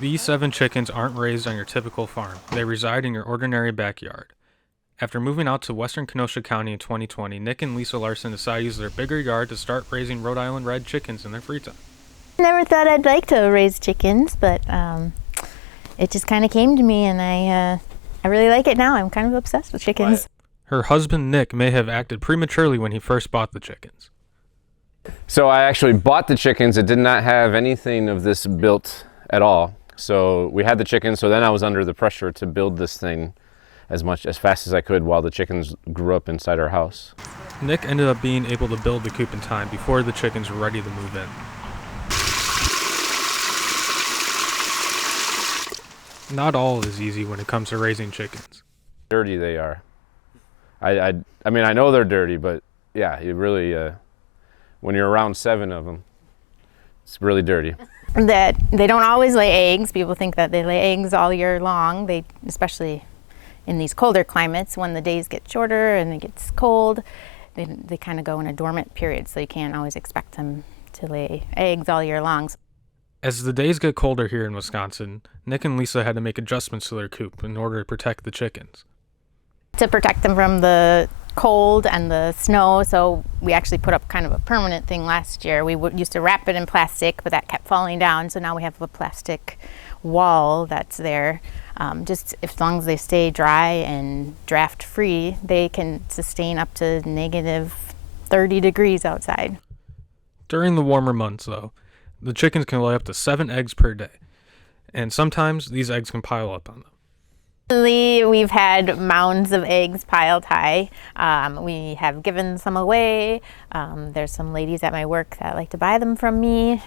These 7 chickens aren't raised on your typical farm. They reside in your ordinary backyard. After moving out to western Kenosha County in 2020, Nick and Lisa Larsen decided to use their bigger yard to start raising Rhode Island red chickens in their free time. Never thought I'd like to raise chickens, but it just kind of came to me, and I really like it now. I'm kind of obsessed with chickens. Her husband Nick may have acted prematurely when he first bought the chickens. So I actually bought the chickens. It did not have anything of this built at all. So we had the chickens, so then I was under the pressure to build this thing as fast as I could while the chickens grew up inside our house. Nick ended up being able to build the coop in time before the chickens were ready to move in. Not all is easy when it comes to raising chickens. Dirty they are. I mean, I know they're dirty, but yeah, you really, when you're around 7 of them, it's really dirty. That they don't always lay eggs. People think that they lay eggs all year long. Especially in these colder climates, when the days get shorter and it gets cold, they kind of go in a dormant period, so you can't always expect them to lay eggs all year long. As the days get colder here in Wisconsin, Nick and Lisa had to make adjustments to their coop in order to protect the chickens. To protect them from the cold and the snow, so we actually put up kind of a permanent thing last year. We used to wrap it in plastic, but that kept falling down, so now we have a plastic wall that's there. Just as long as they stay dry and draft free, they can sustain up to negative 30 degrees outside. During the warmer months, though, the chickens can lay up to 7 eggs per day, and sometimes these eggs can pile up on them. We've had mounds of eggs piled high. We have given some away. There's some ladies at my work that like to buy them from me.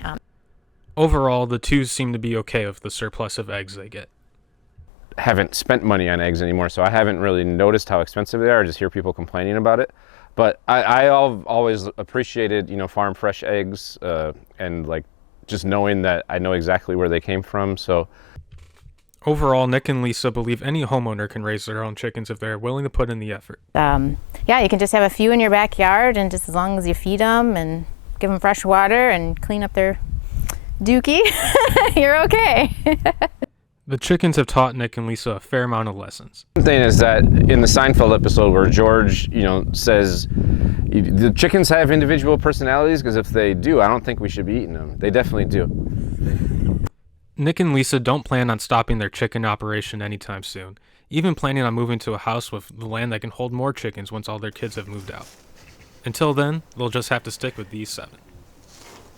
Overall, the two seem to be okay with the surplus of eggs they get. Haven't spent money on eggs anymore, so I haven't really noticed how expensive they are. I just hear people complaining about it. But I've always appreciated, farm fresh eggs and like just knowing that I know exactly where they came from. So overall, Nick and Lisa believe any homeowner can raise their own chickens if they're willing to put in the effort. Yeah, you can just have a few in your backyard, and just as long as you feed them and give them fresh water and clean up their dookie, you're okay. The chickens have taught Nick and Lisa a fair amount of lessons. One thing is that in the Seinfeld episode where George, says the chickens have individual personalities, because if they do, I don't think we should be eating them. They definitely do. Nick and Lisa don't plan on stopping their chicken operation anytime soon, even planning on moving to a house with the land that can hold more chickens once all their kids have moved out. Until then, they'll just have to stick with these 7.